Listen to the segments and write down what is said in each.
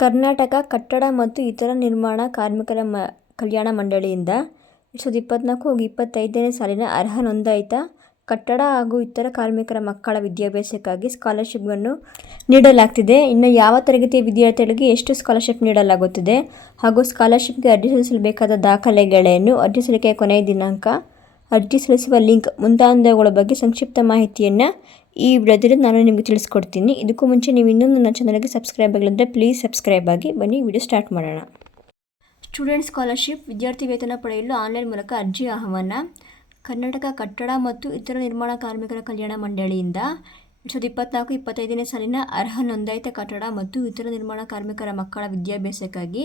ಕರ್ನಾಟಕ ಕಟ್ಟಡ ಮತ್ತು ಇತರ ನಿರ್ಮಾಣ ಕಾರ್ಮಿಕರ ಕಲ್ಯಾಣ ಮಂಡಳಿಯಿಂದ 2024-25ನೇ ಸಾಲಿನ ಅರ್ಹ ನೋಂದಾಯಿತ ಕಟ್ಟಡ ಹಾಗೂ ಇತರ ಕಾರ್ಮಿಕರ ಮಕ್ಕಳ ವಿದ್ಯಾಭ್ಯಾಸಕ್ಕಾಗಿ ಸ್ಕಾಲರ್ಶಿಪ್ಗಳನ್ನು ನೀಡಲಾಗ್ತಿದೆ. ಇನ್ನು ಯಾವ ತರಗತಿಯ ವಿದ್ಯಾರ್ಥಿಗಳಿಗೆ ಎಷ್ಟು ಸ್ಕಾಲರ್ಶಿಪ್ ನೀಡಲಾಗುತ್ತಿದೆ ಹಾಗೂ ಸ್ಕಾಲರ್ಶಿಪ್ಗೆ ಅರ್ಜಿ ಸಲ್ಲಿಸಲು ಬೇಕಾದ ದಾಖಲೆಗಳೇನು, ಅರ್ಜಿ ಸಲ್ಲಿಕೆಯ ಕೊನೆಯ ದಿನಾಂಕ, ಅರ್ಜಿ ಸಲ್ಲಿಸುವ ಲಿಂಕ್ ಮುಂತಾದವುಗಳ ಬಗ್ಗೆ ಸಂಕ್ಷಿಪ್ತ ಮಾಹಿತಿಯನ್ನು ಈ ವಿಡಿಯೋದಲ್ಲಿ ನಾನು ನಿಮಗೆ ತಿಳಿಸ್ಕೊಡ್ತೀನಿ. ಇದಕ್ಕೂ ಮುಂಚೆ ನೀವು ಇನ್ನೂ ನನ್ನ ಚಾನಲ್ಗೆ ಸಬ್ಸ್ಕ್ರೈಬ್ ಆಗಿಲ್ಲಂದರೆ ಪ್ಲೀಸ್ ಸಬ್ಸ್ಕ್ರೈಬ್ ಆಗಿ. ಬನ್ನಿ ವಿಡಿಯೋ ಸ್ಟಾರ್ಟ್ ಮಾಡೋಣ. ಸ್ಟೂಡೆಂಟ್ ಸ್ಕಾಲರ್ಶಿಪ್ ವಿದ್ಯಾರ್ಥಿ ವೇತನ ಪಡೆಯಲು ಆನ್ಲೈನ್ ಮೂಲಕ ಅರ್ಜಿ ಆಹ್ವಾನ. ಕರ್ನಾಟಕ ಕಟ್ಟಡ ಮತ್ತು ಇತರ ನಿರ್ಮಾಣ ಕಾರ್ಮಿಕರ ಕಲ್ಯಾಣ ಮಂಡಳಿಯಿಂದ 2024-25ನೇ ಸಾಲಿನ ಅರ್ಹ ನೋಂದಾಯಿತ ಕಟ್ಟಡ ಮತ್ತು ಇತರ ನಿರ್ಮಾಣ ಕಾರ್ಮಿಕರ ಮಕ್ಕಳ ವಿದ್ಯಾಭ್ಯಾಸಕ್ಕಾಗಿ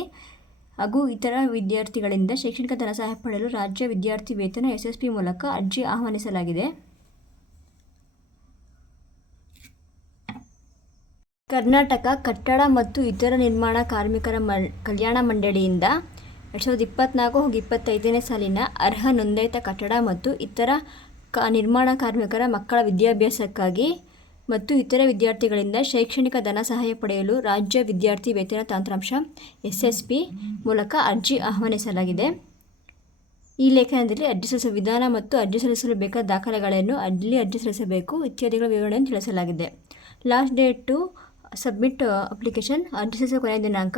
ಹಾಗೂ ಇತರ ವಿದ್ಯಾರ್ಥಿಗಳಿಂದ ಶೈಕ್ಷಣಿಕ ಧನಸಹಾಯ ಪಡೆಯಲು ರಾಜ್ಯ ವಿದ್ಯಾರ್ಥಿ ವೇತನ SSP ಮೂಲಕ ಅರ್ಜಿ ಆಹ್ವಾನಿಸಲಾಗಿದೆ. ಕರ್ನಾಟಕ ಕಟ್ಟಡ ಮತ್ತು ಇತರ ನಿರ್ಮಾಣ ಕಾರ್ಮಿಕರ ಕಲ್ಯಾಣ ಮಂಡಳಿಯಿಂದ 2024-25ನೇ ಸಾಲಿನ ಅರ್ಹ ನೋಂದಾಯಿತ ಕಟ್ಟಡ ಮತ್ತು ಇತರ ನಿರ್ಮಾಣ ಕಾರ್ಮಿಕರ ಮಕ್ಕಳ ವಿದ್ಯಾಭ್ಯಾಸಕ್ಕಾಗಿ ಮತ್ತು ಇತರ ವಿದ್ಯಾರ್ಥಿಗಳಿಂದ ಶೈಕ್ಷಣಿಕ ಧನ ಸಹಾಯ ಪಡೆಯಲು ರಾಜ್ಯ ವಿದ್ಯಾರ್ಥಿ ವೇತನ ತಂತ್ರಾಂಶ SSP ಮೂಲಕ ಅರ್ಜಿ ಆಹ್ವಾನಿಸಲಾಗಿದೆ. ಈ ಲೇಖನದಲ್ಲಿ ಅರ್ಜಿ ಸಲ್ಲಿಸುವ ವಿಧಾನ ಮತ್ತು ಅರ್ಜಿ ಸಲ್ಲಿಸಲು ಬೇಕಾದ ದಾಖಲೆಗಳನ್ನು, ಅಲ್ಲಿ ಅರ್ಜಿ ಸಲ್ಲಿಸಬೇಕು ಇತ್ಯಾದಿಗಳ ವಿವರಣೆಯನ್ನು ತಿಳಿಸಲಾಗಿದೆ. Last date to submit application, ಅರ್ಜಿ ಸಲ್ಲಿಸುವ ಕೊನೆಯ ದಿನಾಂಕ.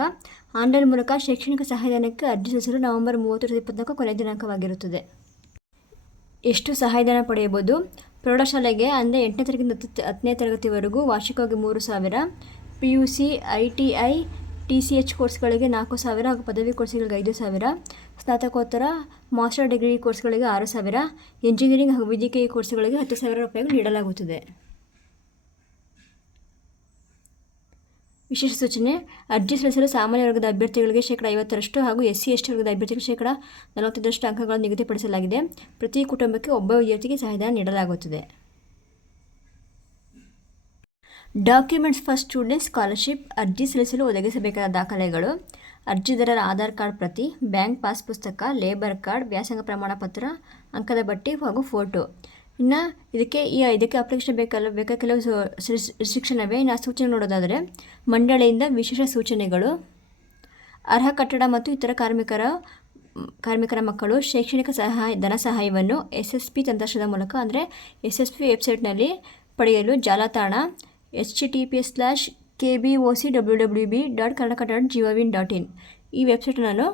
ಆನ್ಲೈನ್ ಮೂಲಕ ಶೈಕ್ಷಣಿಕ ಸಹಾಯಧನಕ್ಕೆ ಅರ್ಜಿ ಸಲ್ಲಿಸಲು ನವೆಂಬರ್ 30, 2024 ಕೊನೆಯ ದಿನಾಂಕವಾಗಿರುತ್ತದೆ. ಎಷ್ಟು ಸಹಾಯಧನ ಪಡೆಯಬಹುದು? ಪ್ರೌಢಶಾಲೆಗೆ ಅಂದರೆ 8ನೇ ತರಗತಿಯಿಂದ 10ನೇ ತರಗತಿವರೆಗೂ ವಾರ್ಷಿಕವಾಗಿ 3,000, PUC, ITI, TCH ಕೋರ್ಸ್ಗಳಿಗೆ 4,000 ಹಾಗೂ ಪದವಿ ಕೋರ್ಸ್ಗಳಿಗೆ 5,000, ಸ್ನಾತಕೋತ್ತರ ಮಾಸ್ಟರ್ ಡಿಗ್ರಿ ಕೋರ್ಸ್ಗಳಿಗೆ 6,000, ಎಂಜಿನಿಯರಿಂಗ್ ಹಾಗೂ ವೈದ್ಯಕೀಯ ಕೋರ್ಸ್ಗಳಿಗೆ 10,000 ರೂಪಾಯಿಗಳು ನೀಡಲಾಗುತ್ತದೆ. ವಿಶೇಷ ಸೂಚನೆ: ಅರ್ಜಿ ಸಲ್ಲಿಸಲು ಸಾಮಾನ್ಯ ವರ್ಗದ ಅಭ್ಯರ್ಥಿಗಳಿಗೆ 50% ಹಾಗೂ SC/ST ವರ್ಗದ ಅಭ್ಯರ್ಥಿಗಳಿಗೆ 45% ಅಂಕಗಳನ್ನು ನಿಗದಿಪಡಿಸಲಾಗಿದೆ. ಪ್ರತಿ ಕುಟುಂಬಕ್ಕೆ ಒಬ್ಬ ವಿದ್ಯಾರ್ಥಿಗೆ ಸಹಾಯಧನ ನೀಡಲಾಗುತ್ತದೆ. Documents for student scholarship. ಅರ್ಜಿ ಸಲ್ಲಿಸಲು ಒದಗಿಸಬೇಕಾದ ದಾಖಲೆಗಳು: ಅರ್ಜಿದಾರರ ಆಧಾರ್ ಕಾರ್ಡ್ ಪ್ರತಿ, ಬ್ಯಾಂಕ್ ಪಾಸ್ ಪುಸ್ತಕ, ಲೇಬರ್ ಕಾರ್ಡ್, ವ್ಯಾಸಂಗ ಪ್ರಮಾಣ ಪತ್ರ, ಅಂಕದ ಪಟ್ಟಿ ಹಾಗೂ ಫೋಟೋ. ಇನ್ನು ಇದಕ್ಕೆ ಅಪ್ಲಿಕೇಶನ್ ಬೇಕಾದ ಕೆಲವು ರಿಸ್ಟ್ರಿಕ್ಷನ್ ಇವೆ. ಇನ್ನು ಆ ಸೂಚನೆ ನೋಡೋದಾದರೆ, ಮಂಡಳಿಯಿಂದ ವಿಶೇಷ ಸೂಚನೆಗಳು: ಅರ್ಹ ಕಟ್ಟಡ ಮತ್ತು ಇತರ ಕಾರ್ಮಿಕರ ಮಕ್ಕಳು ಶೈಕ್ಷಣಿಕ ಧನ ಸಹಾಯವನ್ನು SSP ತಂತ್ರಾಂಶದ ಮೂಲಕ ಅಂದರೆ SSP ವೆಬ್ಸೈಟ್ನಲ್ಲಿ ಪಡೆಯಲು ಜಾಲತಾಣ https://kbocwwb.karnataka.gov.in. ಈ ವೆಬ್ಸೈಟನ್ನು ನಾನು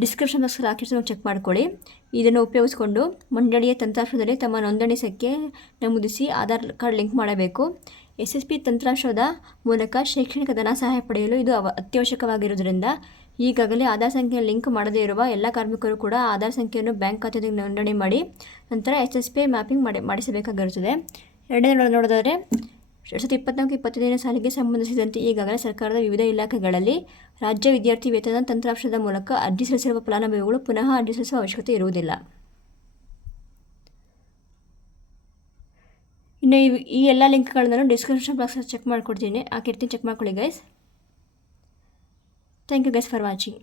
ಡಿಸ್ಕ್ರಿಪ್ಷನ್ ಬಾಕ್ಸಲ್ಲಿ ಹಾಕಿರ್ತೀನಿ, ಚೆಕ್ ಮಾಡ್ಕೊಳ್ಳಿ. ಇದನ್ನು ಉಪಯೋಗಿಸಿಕೊಂಡು ಮಂಡಳಿಯ ತಂತ್ರಾಂಶದಲ್ಲಿ ತಮ್ಮ ನೋಂದಣಿ ಸಂಖ್ಯೆ ನಮೂದಿಸಿ ಆಧಾರ್ ಕಾರ್ಡ್ ಲಿಂಕ್ ಮಾಡಬೇಕು. SSP ತಂತ್ರಾಂಶದ ಮೂಲಕ ಶೈಕ್ಷಣಿಕ ಧನ ಸಹಾಯ ಪಡೆಯಲು ಇದು ಅತ್ಯವಶ್ಯಕವಾಗಿರುವುದರಿಂದ ಈಗಾಗಲೇ ಆಧಾರ್ ಸಂಖ್ಯೆ ಲಿಂಕ್ ಮಾಡದೇ ಇರುವ ಎಲ್ಲ ಕಾರ್ಮಿಕರು ಕೂಡ ಆಧಾರ್ ಸಂಖ್ಯೆಯನ್ನು ಬ್ಯಾಂಕ್ ಖಾತೆಗೆ ನೋಂದಣಿ ಮಾಡಿ ನಂತರ SSP ಮ್ಯಾಪಿಂಗ್ ಮಾಡಿಸಬೇಕಾಗಿರುತ್ತದೆ. ಎರಡನೇ ನೋಡೋದಾದರೆ 2024-25ನೇ ಸಾಲಿಗೆ ಸಂಬಂಧಿಸಿದಂತೆ ಈಗಾಗಲೇ ಸರ್ಕಾರದ ವಿವಿಧ ಇಲಾಖೆಗಳಲ್ಲಿ ರಾಜ್ಯ ವಿದ್ಯಾರ್ಥಿ ವೇತನ ತಂತ್ರಾಂಶದ ಮೂಲಕ ಅರ್ಜಿ ಸಲ್ಲಿಸಿರುವ ಫಲಾನುಭವಿಗಳು ಪುನಃ ಅರ್ಜಿ ಸಲ್ಲಿಸುವ ಅವಶ್ಯಕತೆ ಇರುವುದಿಲ್ಲ. ಇನ್ನು ಈ ಎಲ್ಲ ಲಿಂಕ್ಗಳನ್ನು ಡಿಸ್ಕ್ರಿಪ್ಷನ್ ಬಾಕ್ಸಲ್ಲಿ ಚೆಕ್ ಮಾಡ್ಕೊಡ್ತೀನಿ, ಹಾಕಿರ್ತೀನಿ, ಚೆಕ್ ಮಾಡ್ಕೊಳ್ಳಿ guys. Thank you guys for watching.